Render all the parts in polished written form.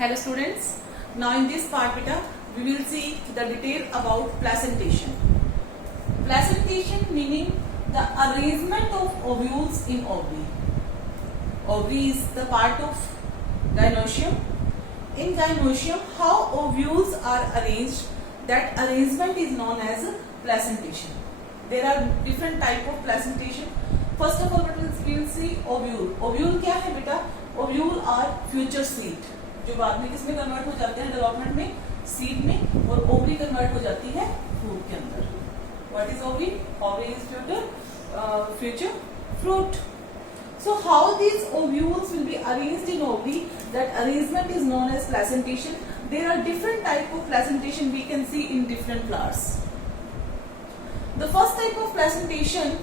Hello students, now in this part beta we will see the detail about placentation. Placentation meaning the arrangement of ovules in ovary. Ovary is the part of gynoecium. In gynoecium, how ovules are arranged, that arrangement is known as placentation. There are different type of placentation. First of all, we will see ovule. Ovule क्या है बेटा? Ovule are future seed, जो बाद में किसमें कन्वर्ट हो जाते हैं डेवलपमेंट में, सीड में, और ओवरी कन्वर्ट हो जाती है फ्रूट के अंदर. What is ovary? Ovary is future fruit. So how these ovules will be arranged in ovary, that arrangement is known as placentation. There are different type of placentation we can see in different flowers. The first type of placentation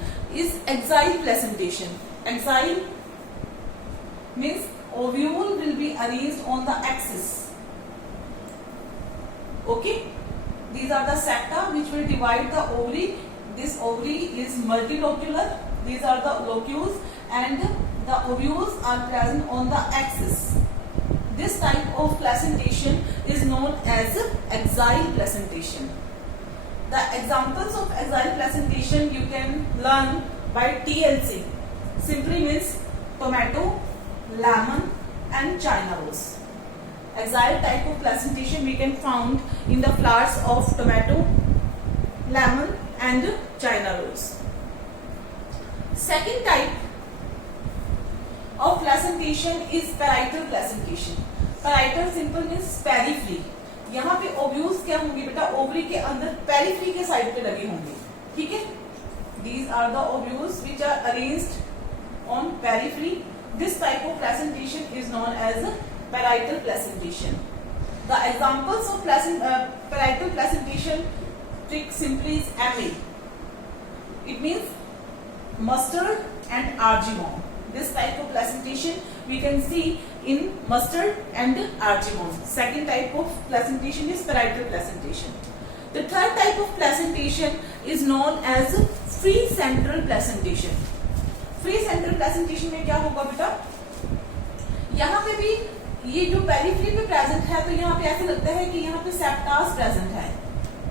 is axile placentation. Axile means ovule will be arranged on the axis. Okay, these are the septa which will divide the ovary. This ovary is multilocular. These are the locules and the ovules are present on the axis. This type of placentation is known as axile placentation. The examples of axile placentation you can learn by TLC. Simply means tomato, lemon and China rose. Axile type of placentation we can found in the flowers of tomato, lemon and China rose. Second type of placentation is parietal placentation. Parietal simple means periphery. यहाँ पे ओव्यूल्स क्या होंगे बेटा? ओवरी के अंदर पेरिफेरी के साइड पे लगे होंगे. ठीक है, these are the ovules which are arranged on periphery. This type of placentation is known as parietal placentation. The examples of parietal placentation trick simply is MA. It means mustard and argemone. This type of placentation we can see in mustard and argemone. Second type of placentation is parietal placentation. The third type of placentation is known as free central placentation. Free central placentation में क्या होगा बेटा? यहाँ पे भी ये जो पेरिफेरी में प्रेजेंट है, तो यहाँ पे ऐसे लगता है कि यहाँ पे सेप्टास प्रेजेंट है,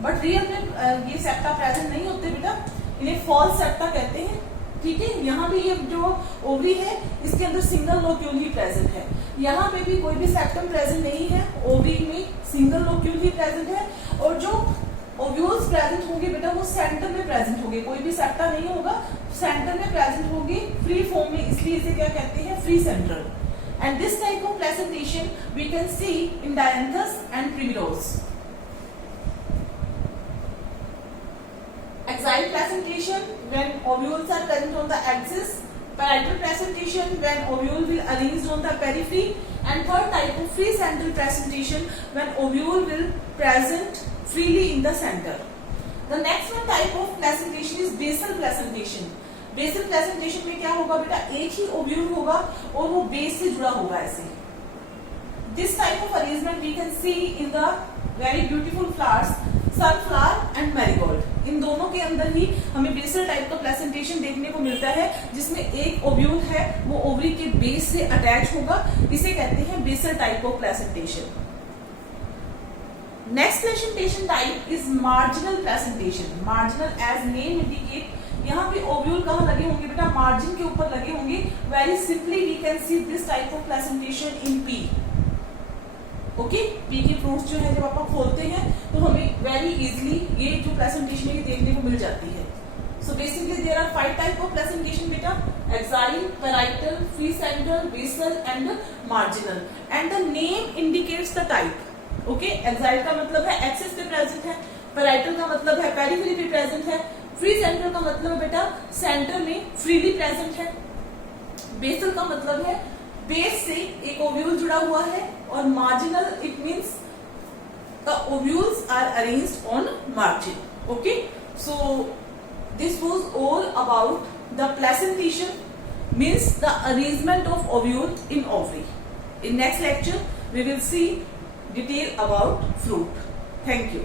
बट रियल में ये सेप्टा प्रेजेंट नहीं होते बेटा. इन्हें फॉल्स सेप्टा कहते हैं. ठीक है, यहाँ भी ये जो ओवरी है इसके अंदर सिंगल लोक्यूल ही प्रेजेंट है. यहाँ पे भी कोई भी सेप्टम प्रेजेंट नहीं है, ओवरी में सिंगल लोक्यूल ही प्रेजेंट है. और जो ओव्यूल्स प्रेजेंट होंगे बेटा वो सेंटर में प्रेजेंट होंगे, कोई भी सेप्टा नहीं होगा, सेंटर में प्रेजेंट होंगे फ्री फॉर्म में, इसलिए इसे क्या कहते हैं? Free central. And this type of presentation we can see in dianthus and primrose. Axile placentation when ovules are present on the axis, parietal placentation when ovule will arranged on the periphery, and third type of free central placentation when ovule will present freely in the center. The next one type of placentation is basal placentation. Basal placentation में क्या होगा बेटा? एक ही ovule होगा और वो base से जुड़ा होगा ऐसे. This type of arrangement we can see in the very beautiful flowers, sunflower and marigold. इन दोनों के अंदर ही हमें बेसल टाइप का प्लेसेंटेशन देखने को मिलता है, जिसमें एक ओव्यूल है वो ओवरी के बेस से अटैच होगा. इसे कहते हैं basal type of placentation. Next placentation type is marginal placentation. Marginal as name indicate, यहाँ पे ओव्यूल कहाँ लगे होंगे बेटा? मार्जिन के ऊपर लगे होंगे. Very simply we can see this type of placentation in pea. Okay, pea के फ्रूट्स जो है जब आप खोलते हैं तो हमें वेरी इजीली ये जो प्लेसेंटेशन है ये देखने को मिल जाती है. So basically there are 5 type of placentation बेटा: axile, parietal, free central, basal and marginal. And the name indicates the type. Okay, axile का मतलब है एक्सिस पे प्रेजेंट है, पैराइटल का मतलब है पेरिफेरी पे प्रेजेंट है, फ्री सेंट्रल का मतलब बेटा सेंटर में फ्रीली प्रेजेंट है, बेसल का मतलब है बेस से एक ओव्यूल जुड़ा हुआ है, और marginal it means the ovules are arranged on margin. Okay, so this was all about the placentation, means the arrangement of ovule in ovary. In next lecture we will see detail about fruit. Thank you.